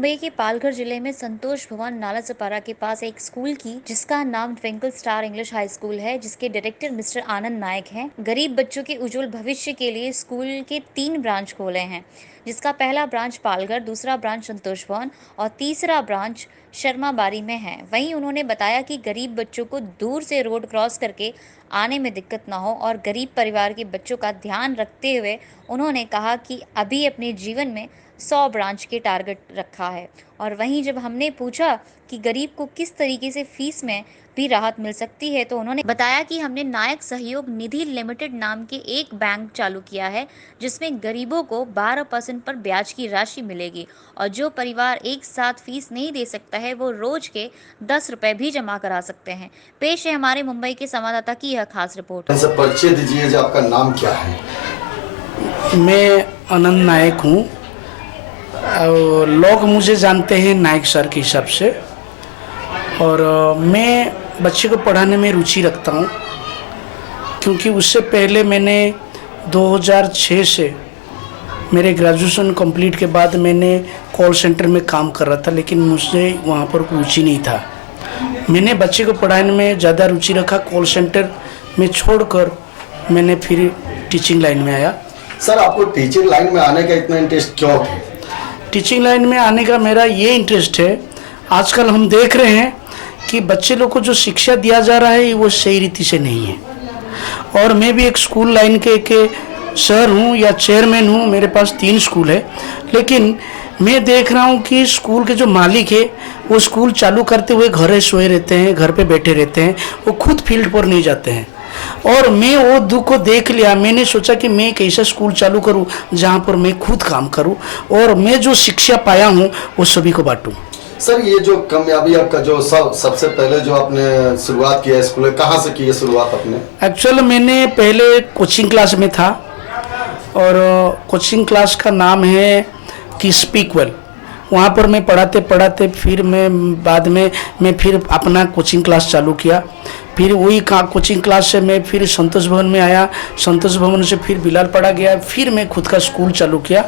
मुंबई के पालघर जिले में संतोष भवन नालासोपारा के पास एक स्कूल की जिसका नाम twinkle star English high school है, जिसके डायरेक्टर मिस्टर आनंद नायक हैं। गरीब बच्चों के उज्जवल भविष्य के लिए स्कूल के 3 ब्रांच खोले हैं, जिसका पहला ब्रांच पालघर, दूसरा ब्रांच संतोष भवन और तीसरा ब्रांच शर्मा बारी में है। वहीं उन्होंने बताया कि गरीब बच्चों को दूर से रोड क्रॉस करके आने में दिक्कत ना हो और गरीब परिवार के बच्चों का ध्यान रखते हुए उन्होंने कहा कि अभी अपने जीवन में 100 ब्रांच के टारगेट रखा है। और वहीं जब हमने पूछा कि गरीब को किस तरीके से फीस में भी राहत मिल सकती है, तो उन्होंने बताया कि हमने नायक सहयोग निधि लिमिटेड नाम के एक बैंक चालू किया है, जिसमें गरीबों को 12% पर ब्याज की राशि मिलेगी और जो परिवार एक साथ फीस नहीं दे सकता है वो रोज के 10 रुपए भी जमा करा सकते हैं। पेश है हमारे मुंबई के संवाददाता की यह खास रिपोर्ट। परिचय दीजिए, जो आपका नाम क्या है? मैं आनंद नायक हूँ। लोग मुझे जानते हैं नायक सर के हिसाब से। और मैं बच्चे को पढ़ाने में रुचि रखता हूँ, क्योंकि उससे पहले मैंने 2006 से मेरे ग्रेजुएशन कंप्लीट के बाद मैंने कॉल सेंटर में काम कर रहा था, लेकिन मुझे वहाँ पर रुचि नहीं था। मैंने बच्चे को पढ़ाने में ज़्यादा रुचि रखा, कॉल सेंटर में छोड़कर मैंने फिर टीचिंग लाइन में आया। सर, आपको टीचिंग लाइन में आने का इतना इंटरेस्ट क्यों है? टीचिंग लाइन में आने का मेरा ये इंटरेस्ट है, आजकल हम देख रहे हैं कि बच्चे लोग को जो शिक्षा दिया जा रहा है वो सही रीति से नहीं है। और मैं भी एक स्कूल लाइन के सर हूँ या चेयरमैन हूँ। मेरे पास 3 स्कूल है, लेकिन मैं देख रहा हूँ कि स्कूल के जो मालिक है वो स्कूल चालू करते हुए घर सोए रहते हैं, घर पे बैठे रहते हैं, वो खुद फील्ड पर नहीं जाते हैं। और मैं वो दुख को देख लिया। मैंने सोचा कि मैं एक ऐसा स्कूल चालू करूं जहां पर मैं खुद काम करूं और मैं जो शिक्षा पाया हूं वो सभी को बांटूं। सर, ये जो कामयाबी आपका जो सबसे पहले जो आपने शुरुआत किया स्कूल, कहाँ से की है शुरुआत आपने? एक्चुअल मैंने पहले कोचिंग क्लास में था और कोचिंग क्लास का नाम है कि स्पीक वेल। वहाँ पर मैं पढ़ाते पढ़ाते फिर मैं बाद में मैं फिर अपना कोचिंग क्लास चालू किया। फिर वही कोचिंग क्लास से मैं फिर संतोष भवन में आया, संतोष भवन से फिर बिलालपाड़ा गया, फिर मैं खुद का स्कूल चालू किया।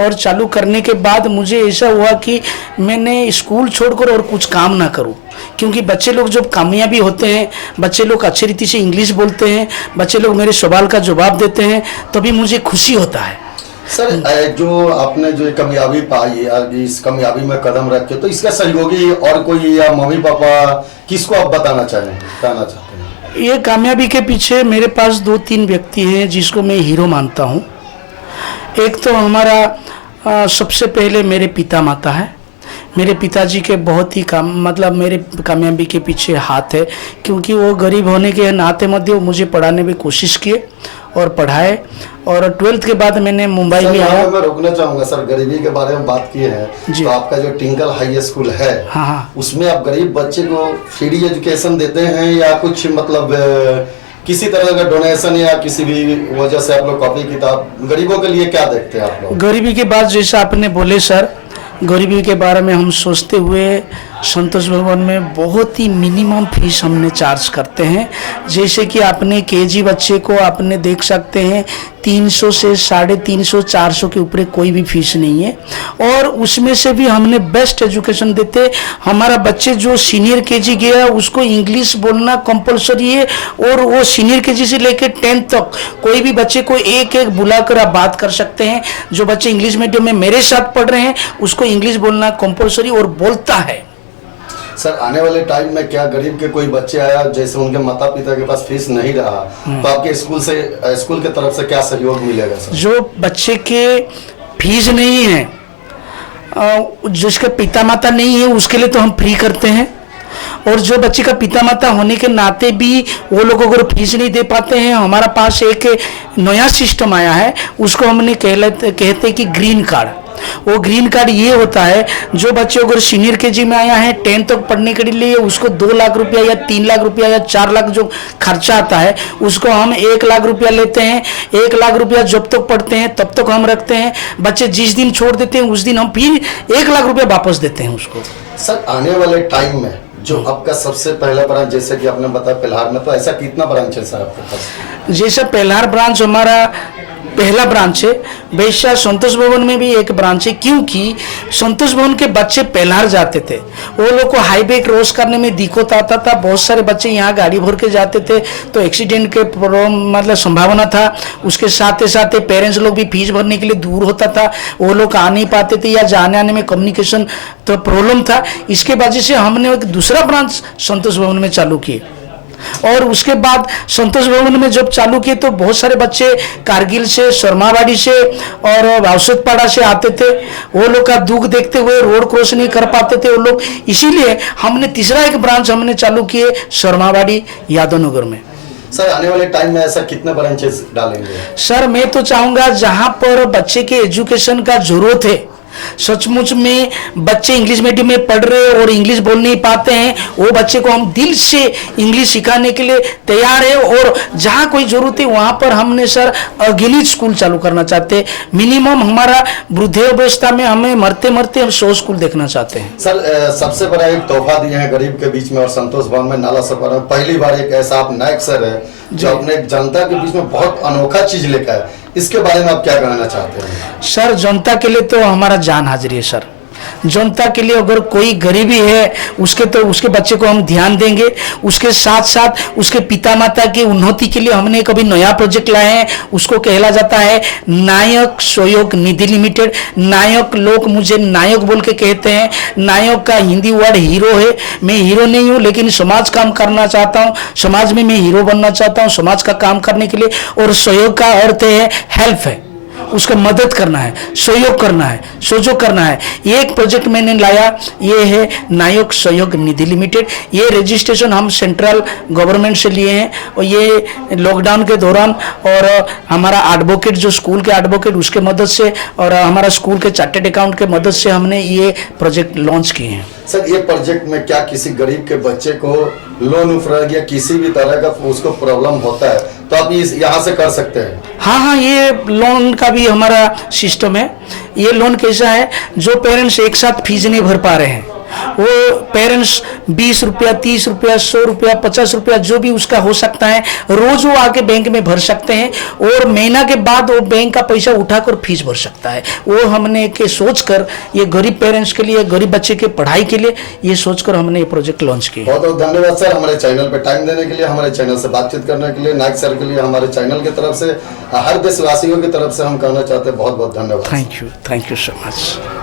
और चालू करने के बाद मुझे ऐसा हुआ कि मैंने स्कूल छोड़कर और कुछ काम ना करूं, क्योंकि बच्चे लोग जब कामयाबी होते हैं, बच्चे लोग अच्छी रीति से इंग्लिश बोलते हैं, बच्चे लोग मेरे सवाल का जवाब देते हैं, तभी मुझे खुशी होता है। सर, जो आपने जो कामयाबी पाई या इस कामयाबी में कदम रखे, तो इसका सहयोगी और कोई या मम्मी पापा, किसको आप बताना चाहते हैं? ये कामयाबी के पीछे मेरे पास 2-3 व्यक्ति हैं जिसको मैं हीरो मानता हूँ। एक तो हमारा सबसे पहले मेरे पिता माता है। मेरे पिताजी के बहुत ही मतलब मेरे कामयाबी के पीछे हाथ है, क्योंकि वो गरीब होने के नाते मध्य मुझे पढ़ाने में कोशिश किए और पढ़ाए। और 12th के बाद मैंने मुंबई में आया। मैं रोकना चाहूंगा सर, गरीबी के बारे में बात किए हैं, तो आपका जो ट्विंकल हाई स्कूल है, हाँ, उसमें आप गरीब बच्चे को फ्री एजुकेशन देते हैं या कुछ मतलब किसी तरह का डोनेशन या किसी भी वजह से आप लोग कॉपी किताब गरीबों के लिए क्या देखते हैं आप लोग? गरीबी के बाद जैसा आपने बोले सर, गरीबी के बारे में हम सोचते हुए संतोष भवन में बहुत ही मिनिमम फीस हमने चार्ज करते हैं। जैसे कि आपने केजी बच्चे को आपने देख सकते हैं 300 से 350 400 के ऊपर कोई भी फीस नहीं है। और उसमें से भी हमने बेस्ट एजुकेशन देते। हमारा बच्चे जो सीनियर केजी गया उसको इंग्लिश बोलना कंपलसरी है, और वो सीनियर केजी से लेकर 10th तक कोई भी बच्चे को एक बुलाकर आप बात कर सकते हैं। जो बच्चे इंग्लिश मीडियम में मेरे साथ पढ़ रहे हैं उसको इंग्लिश बोलना कंपलसरी और बोलता है। सर, आने वाले टाइम में क्या गरीब के कोई बच्चे आया, जैसे उनके माता पिता के पास फीस नहीं रहा, तो आपके स्कूल के तरफ से क्या सहयोग मिलेगा सर? जो बच्चे के फीस नहीं है, जिसके पिता माता नहीं है, उसके लिए तो हम फ्री करते हैं। और जो बच्चे का पिता माता होने के नाते भी वो लोगों को फीस नहीं दे पाते हैं, हमारा पास एक नया सिस्टम आया है, उसको हमने कहते हैं कि ग्रीन कार्ड। वो ग्रीन कार्ड ये होता है, जो बच्चे अगर सीनियर केजी में आया है 10th तक पढ़ने के लिए, उसको 2 लाख रुपया या 3 लाख रुपया या 4 लाख जो खर्चा आता है उसको हम 1 लाख रुपया लेते हैं। 1 लाख रुपया जब तक पढ़ते हैं तब तक हम रखते हैं। बच्चे जिस दिन छोड़ देते हैं उस दिन हम फिर 1 लाख रुपया वापस देते हैं उसको। सर, आने वाले टाइम में जो आपका सबसे पहला ब्रांच, जैसे कि आपने बताया पेल्हार में, तो ऐसा कितना ब्रांच है सर आपके पास? जैसे पेल्हार ब्रांच हमारा पहला ब्रांच है। वैसा संतोष भवन में भी एक ब्रांच है, क्योंकि संतोष भवन के बच्चे पहलार जाते थे, वो लोग को हाईवे क्रॉस करने में दिक्कत आता था। बहुत सारे बच्चे यहाँ गाड़ी भर के जाते थे तो एक्सीडेंट के मतलब संभावना था। उसके साथ ही पेरेंट्स लोग भी फीस भरने के लिए दूर होता था, वो लोग आ नहीं पाते थे या जाने आने में कम्युनिकेशन तो प्रॉब्लम था। इसके वजह से हमने एक दूसरा ब्रांच संतोष भवन में चालू किए, और उसके बाद संतोष भवन में जब चालू किए तो बहुत सारे बच्चे कारगिल से, शर्माबाड़ी से और औसतपाड़ा से आते थे। वो लोग का दुख देखते हुए रोड क्रॉस नहीं कर पाते थे वो लोग, इसीलिए हमने तीसरा एक ब्रांच हमने चालू किए शर्माबाड़ी यादवनगर में। सर आने वाले टाइम में ऐसा कितने ब्रांचेस डालेंगे? सर मैं तो चाहूँगा जहाँ पर बच्चे के एजुकेशन का जरूरत है, सचमुच में बच्चे इंग्लिश मीडियम में पढ़ रहे हैं और इंग्लिश बोल नहीं पाते हैं, वो बच्चे को हम दिल से इंग्लिश सिखाने के लिए तैयार है। और जहाँ कोई जरूरत है वहाँ पर हमने सर अगिलित स्कूल चालू करना चाहते हैं। मिनिमम हमारा वृद्धावस्था में हमें मरते मरते हम 100 स्कूल देखना चाहते हैं। सर सबसे बड़ा एक तोहफा दिए हैं गरीब के बीच में, और संतोष भवन में नालासोपारा में पहली बार एक ऐसा आप नायक सर है जो अपने जनता के बीच में बहुत अनोखा चीज लेकर है, इसके बारे में आप क्या कहना चाहते हैं? सर जनता के लिए तो हमारा जान हाजिरी है सर। जनता के लिए अगर कोई गरीबी है उसके बच्चे को हम ध्यान देंगे। उसके साथ साथ उसके पिता माता की उन्नति के लिए हमने कभी नया प्रोजेक्ट लाए हैं, उसको कहला जाता है नायक सहयोग निधि लिमिटेड। नायक लोग मुझे नायक बोल के कहते हैं, नायक का हिंदी वर्ड हीरो है। मैं हीरो नहीं हूँ, लेकिन समाज काम करना चाहता हूँ, समाज में मैं हीरो बनना चाहता हूँ समाज का काम करने के लिए। और सहयोग का अर्थ है हेल्प है, उसको मदद करना है, सहयोग करना है, सहयोग करना है। एक प्रोजेक्ट मैंने लाया, ये है नायक सहयोग निधि लिमिटेड। ये रजिस्ट्रेशन हम सेंट्रल गवर्नमेंट से लिए हैं, और ये लॉकडाउन के दौरान और हमारा एडवोकेट जो स्कूल के एडवोकेट उसके मदद से और हमारा स्कूल के चार्टेड अकाउंट के मदद से हमने ये प्रोजेक्ट लॉन्च किए हैं। सर ये प्रोजेक्ट में क्या किसी गरीब के बच्चे को लोन उपलब्ध या किसी भी तरह का उसको प्रॉब्लम होता है तो आप इस यहाँ से कर सकते हैं? हाँ, ये लोन का भी हमारा सिस्टम है। ये लोन कैसा है, जो पेरेंट्स एक साथ फीस नहीं भर पा रहे हैं वो पेरेंट्स 20 रुपया, 30 रुपया, 100 रुपया, 50 रुपया जो भी उसका हो सकता है, रोज वो आके बैंक में भर सकते हैं, और महीना के बाद वो बैंक का पैसा उठाकर फीस भर सकता है। वो हमने के सोचकर ये गरीब पेरेंट्स के लिए, गरीब बच्चे के पढ़ाई के लिए ये सोचकर हमने ये प्रोजेक्ट लॉन्च किया। बहुत बहुत धन्यवाद सर हमारे चैनल पे टाइम देने के लिए, हमारे चैनल से बातचीत करने के लिए। नायक सर के लिए हमारे चैनल की तरफ से, हर देशवासियों की तरफ से हम कहना चाहते हैं बहुत बहुत धन्यवाद। Thank you so much.